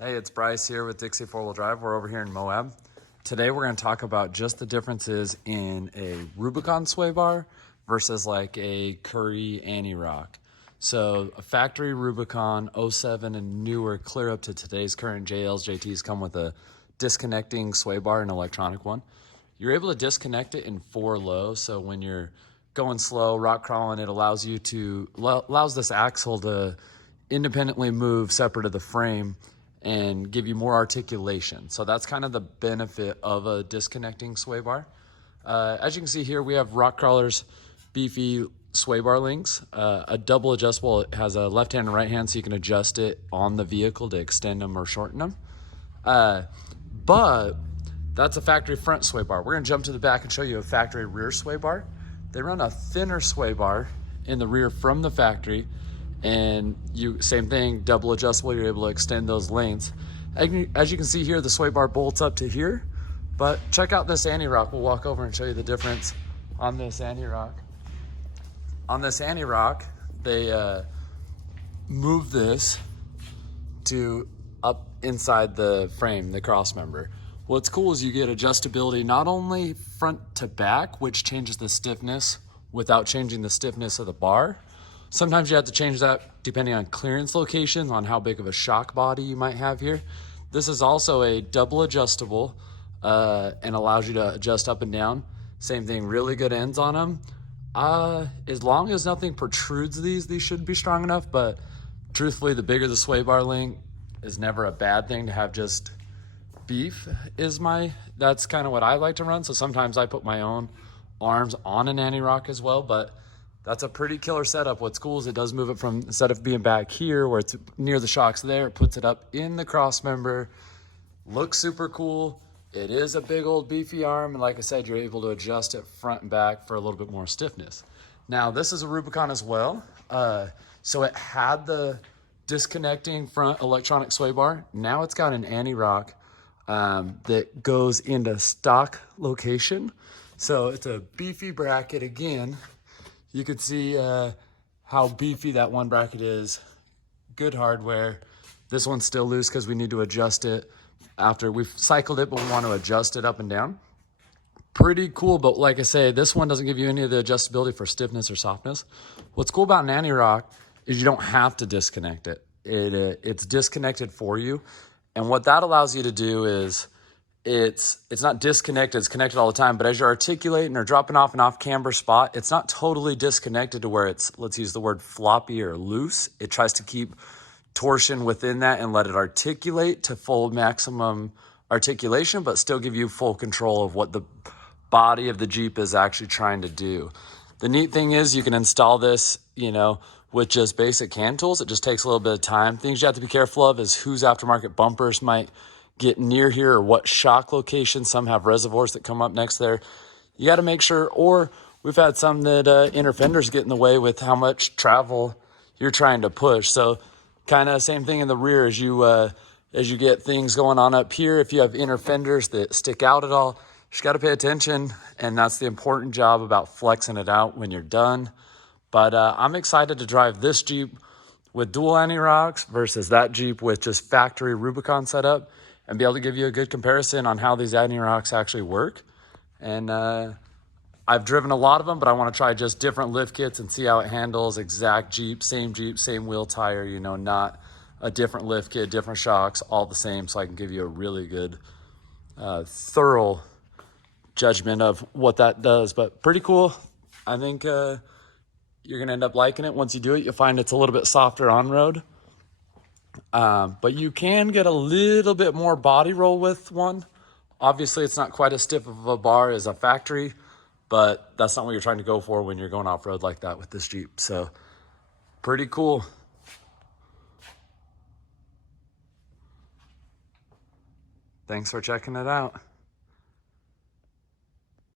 Hey, it's Bryce here with Dixie 4-wheel drive. We're over here in Moab. Today we're going to talk about just the differences in a Rubicon sway bar versus like a Curry anti-rock. So a factory Rubicon 07 and newer, clear up to today's current JLs, JTs come with a disconnecting sway bar, an electronic one. You're able to disconnect it in 4 low. So when you're going slow, rock crawling, it allows this axle to independently move separate of the frame and give you more articulation. So that's kind of the benefit of a disconnecting sway bar. As you can see here, we have Rock Crawler's beefy sway bar links. A double adjustable, it has a left hand and right hand, so you can adjust it on the vehicle to extend them or shorten them. But that's a factory front sway bar. We're gonna jump to the back and show you a factory rear sway bar. They run a thinner sway bar in the rear from the factory, and same thing, double adjustable, you're able to extend those lengths. As you can see here, the sway bar bolts up to here, but check out this anti-rock. We'll walk over and show you the difference on this anti-rock. On this anti-rock, they move this to up inside the frame, the cross member. What's cool is you get adjustability not only front to back, which changes the stiffness without changing the stiffness of the bar. Sometimes you have to change that depending on clearance locations, on how big of a shock body you might have here. This is also a double adjustable and allows you to adjust up and down. Same thing, really good ends on them. As long as nothing protrudes these should be strong enough, but truthfully, the bigger the sway bar link is never a bad thing to have. Just beef that's kind of what I like to run. So sometimes I put my own arms on an anti-rock as well, but that's a pretty killer setup. What's cool is it does move it from, instead of being back here where it's near the shocks there, it puts it up in the cross member. Looks super cool. It is a big old beefy arm, and like I said, you're able to adjust it front and back for a little bit more stiffness. Now this is a Rubicon as well. So it had the disconnecting front electronic sway bar. Now it's got an anti-rock that goes into stock location. So it's a beefy bracket again. You can see how beefy that one bracket is. Good hardware. This one's still loose because we need to adjust it after we've cycled it, but we want to adjust it up and down. Pretty cool, but like I say, this one doesn't give you any of the adjustability for stiffness or softness. What's cool about an anti-rock is you don't have to disconnect it. It's disconnected for you. And what that allows you to do is it's not disconnected, it's connected all the time, but as you're articulating or dropping off an off-camber spot, it's not totally disconnected to where it's, let's use the word floppy or loose. It tries to keep torsion within that and let it articulate to full maximum articulation, but still give you full control of what the body of the Jeep is actually trying to do. The neat thing is you can install this, with just basic hand tools. It just takes a little bit of time. Things you have to be careful of is whose aftermarket bumpers might get near here or what shock location. Some have reservoirs that come up next there. You got to make sure, or we've had some that inner fenders get in the way with how much travel you're trying to push. So kind of same thing in the rear as you get things going on up here. If you have inner fenders that stick out at all, you just got to pay attention. And that's the important job about flexing it out when you're done. But I'm excited to drive this Jeep with dual anti-rocks versus that Jeep with just factory Rubicon setup, and be able to give you a good comparison on how these anti-rocks actually work. And I've driven a lot of them, but I want to try just different lift kits and see how it handles. Exact Jeep, same wheel tire, not a different lift kit, different shocks, all the same, so I can give you a really good, thorough judgment of what that does. But pretty cool. I think you're going to end up liking it. Once you do it, you'll find it's a little bit softer on road. But you can get a little bit more body roll with one. Obviously, it's not quite as stiff of a bar as a factory, but that's not what you're trying to go for when you're going off-road like that with this Jeep. So pretty cool. Thanks for checking it out.